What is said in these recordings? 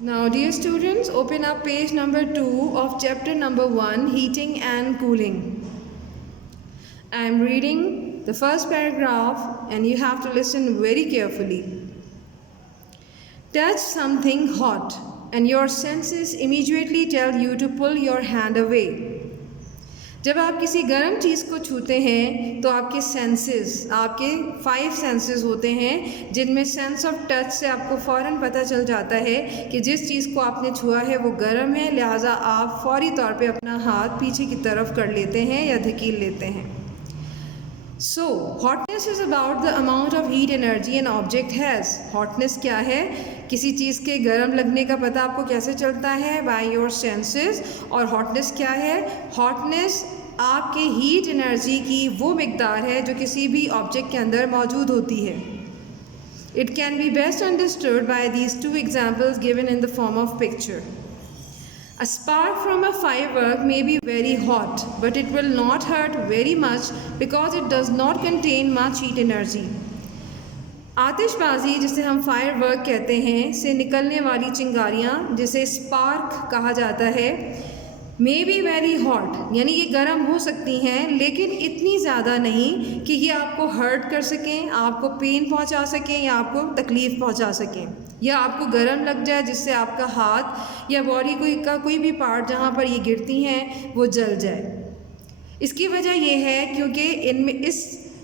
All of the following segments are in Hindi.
Now, dear students, open up page number 2 of chapter number 1, Heating and Cooling. I am reading the first paragraph and you have to listen very carefully. Touch something hot and your senses immediately tell you to pull your hand away. जब आप किसी गर्म चीज़ को छूते हैं तो आपके सेंसेस, आपके 5 सेंसेस होते हैं, जिनमें सेंस ऑफ टच से आपको फ़ौरन पता चल जाता है कि जिस चीज़ को आपने छुआ है वो गर्म है, लिहाजा आप फौरी तौर पे अपना हाथ पीछे की तरफ कर लेते हैं या धकेल लेते हैं. So hotness is about the amount of heat energy an object has. Hotness क्या है? किसी चीज़ के गर्म लगने का पता आपको कैसे चलता है? By your senses. और हॉटनेस क्या है? हॉटनेस आपके हीट एनर्जी की वो मिकदार है जो किसी भी ऑब्जेक्ट के अंदर मौजूद होती है. It can be best understood by these 2 examples given in the form of picture. A spark from a firework may be very hot, but it will not hurt very much because it does not contain much heat energy. आतिशबाजी, जिसे हम फायरवर्क कहते हैं, से निकलने वाली चिंगारियाँ, जिसे स्पार्क कहा जाता है, मे बी वेरी हॉट, यानी ये गर्म हो सकती हैं, लेकिन इतनी ज़्यादा नहीं कि ये आपको हर्ट कर सकें, आपको पेन पहुंचा सकें या आपको तकलीफ़ पहुंचा सकें, या आपको गर्म लग जाए जिससे आपका हाथ या बॉडी का कोई भी पार्ट जहाँ पर ये गिरती हैं वो जल जाए. इसकी वजह यह है क्योंकि इनमें इस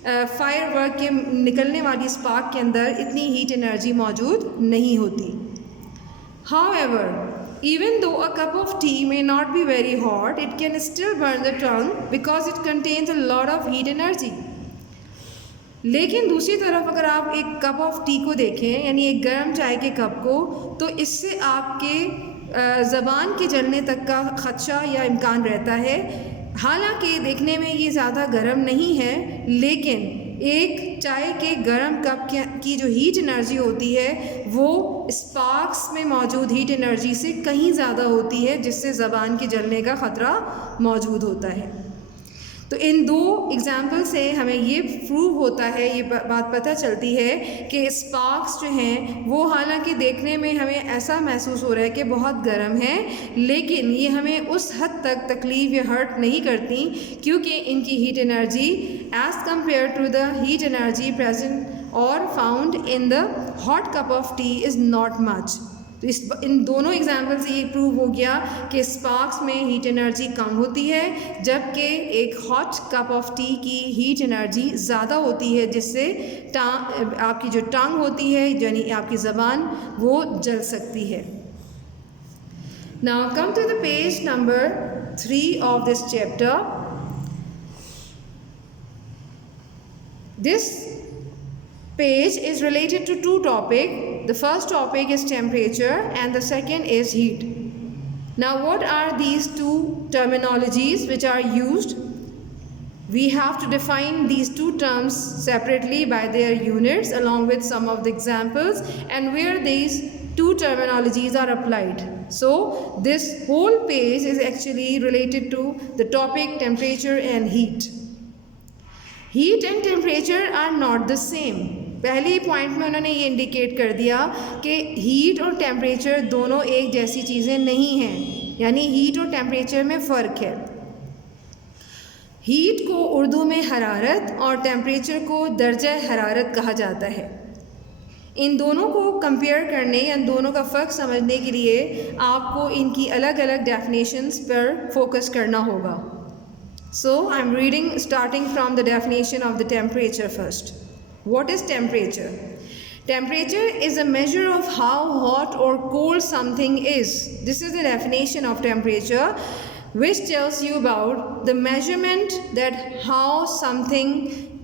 फायरवर्क के निकलने वाली स्पार्क के अंदर इतनी हीट एनर्जी मौजूद नहीं होती. However, even though a cup of tea may not be very hot, it can still burn the tongue because it contains a lot of heat energy. लेकिन दूसरी तरफ अगर आप एक कप ऑफ टी को देखें, यानी एक गर्म चाय के कप को, तो इससे आपके ज़बान के जलने तक का ख़दशा या इम्कान रहता है. हालांकि देखने में ये ज़्यादा गर्म नहीं है, लेकिन एक चाय के गर्म कप की जो हीट एनर्जी होती है वो स्पार्क्स में मौजूद हीट एनर्जी से कहीं ज़्यादा होती है, जिससे ज़बान के जलने का ख़तरा मौजूद होता है. तो इन 2 एग्ज़ाम्पल से हमें ये प्रूव होता है, ये बात पता चलती है कि स्पार्क्स जो हैं वो हालांकि देखने में हमें ऐसा महसूस हो रहा है कि बहुत गर्म है, लेकिन ये हमें उस हद तक तकलीफ़ या हर्ट नहीं करती क्योंकि इनकी heat energy as compare to the heat energy present or found in the hot cup of tea is not much. तो इन दोनों एग्जाम्पल से ये प्रूव हो गया कि स्पार्क्स में हीट एनर्जी कम होती है, जबकि एक हॉट कप ऑफ टी की हीट एनर्जी ज़्यादा होती है, जिससे आपकी जो टंग होती है, यानी आपकी ज़बान, वो जल सकती है. Now come to the page number 3 of this chapter. This page is related to 2 topics. The first topic is temperature and the second is heat. Now what are these 2 terminologies which are used? We have to define these 2 terms separately by their units along with some of the examples and where these 2 terminologies are applied. So this whole page is actually related to the topic temperature and heat. Heat and temperature are not the same. पहले पॉइंट में उन्होंने ये इंडिकेट कर दिया कि हीट और टेम्परेचर दोनों एक जैसी चीज़ें नहीं हैं, यानी हीट और टेम्परेचर में फ़र्क है. हीट को उर्दू में हरारत और टेम्परेचर को दर्जा हरारत कहा जाता है. इन दोनों को कंपेयर करने या इन दोनों का फ़र्क समझने के लिए आपको इनकी अलग अलग डेफिनेशंस पर फोकस करना होगा. So I am reading starting from the definition of the temperature first. What is temperature? Temperature is a measure of how hot or cold something is. This is the definition of temperature, which tells you about the measurement that how something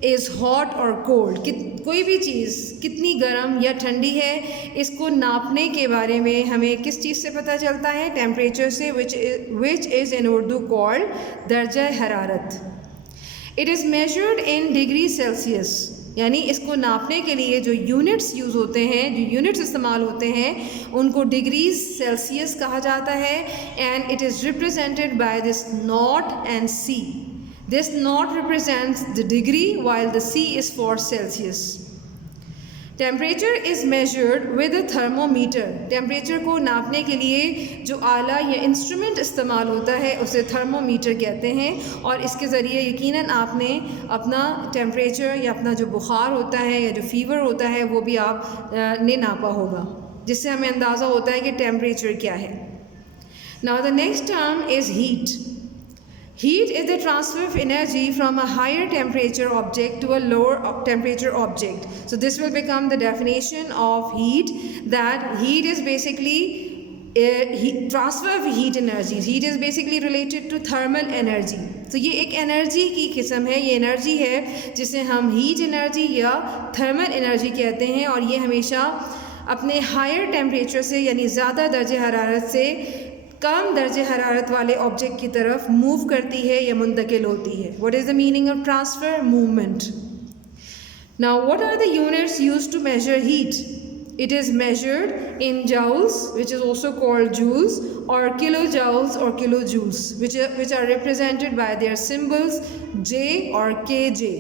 is hot or cold. कोई भी चीज़ कितनी गर्म या ठंडी है, इसको नापने के बारे में हमें किस चीज़ से पता चलता है? टेम्परेचर से, which is in Urdu called दर्जा हरारत. It is measured in degree Celsius. यानी इसको नापने के लिए जो यूनिट्स यूज़ होते हैं, जो यूनिट्स इस्तेमाल होते हैं, उनको डिग्रीज सेल्सियस कहा जाता है. And it is represented by this nought and C. This nought represents the degree while the C is for Celsius. Temperature is measured with a thermometer. Temperature को नापने के लिए जो आला या इंस्ट्रूमेंट इस्तेमाल होता है उसे थर्मोमीटर कहते हैं, और इसके ज़रिए यकीनन आपने अपना टेम्परेचर या अपना जो बुखार होता है या जो फ़ीवर होता है वो भी आप ने नापा होगा, जिससे हमें अंदाज़ा होता है कि टेम्परेचर क्या है। Now the next term is heat. Heat is the transfer of energy from a higher temperature object to a lower temperature object. So this will become the definition of heat, that heat is basically transfer of heat energy. Heat is basically related to thermal energy. तो ये एक एनर्जी की किस्म है, ये एनर्जी है जिसे हम हीट एनर्जी या थर्मल एनर्जी कहते हैं, और ये हमेशा अपने हायर टेम्परेचर से यानी ज़्यादा दर्जे हरारत से कम दर्जे हरारत वाले ऑब्जेक्ट की तरफ मूव करती है या मुंतकिल होती है। What is the meaning of transfer? Movement. Now what are the units used to measure heat? It is measured in joules, which is also called joules, or kilojoules or kilojoules, which are represented by their symbols J or kJ.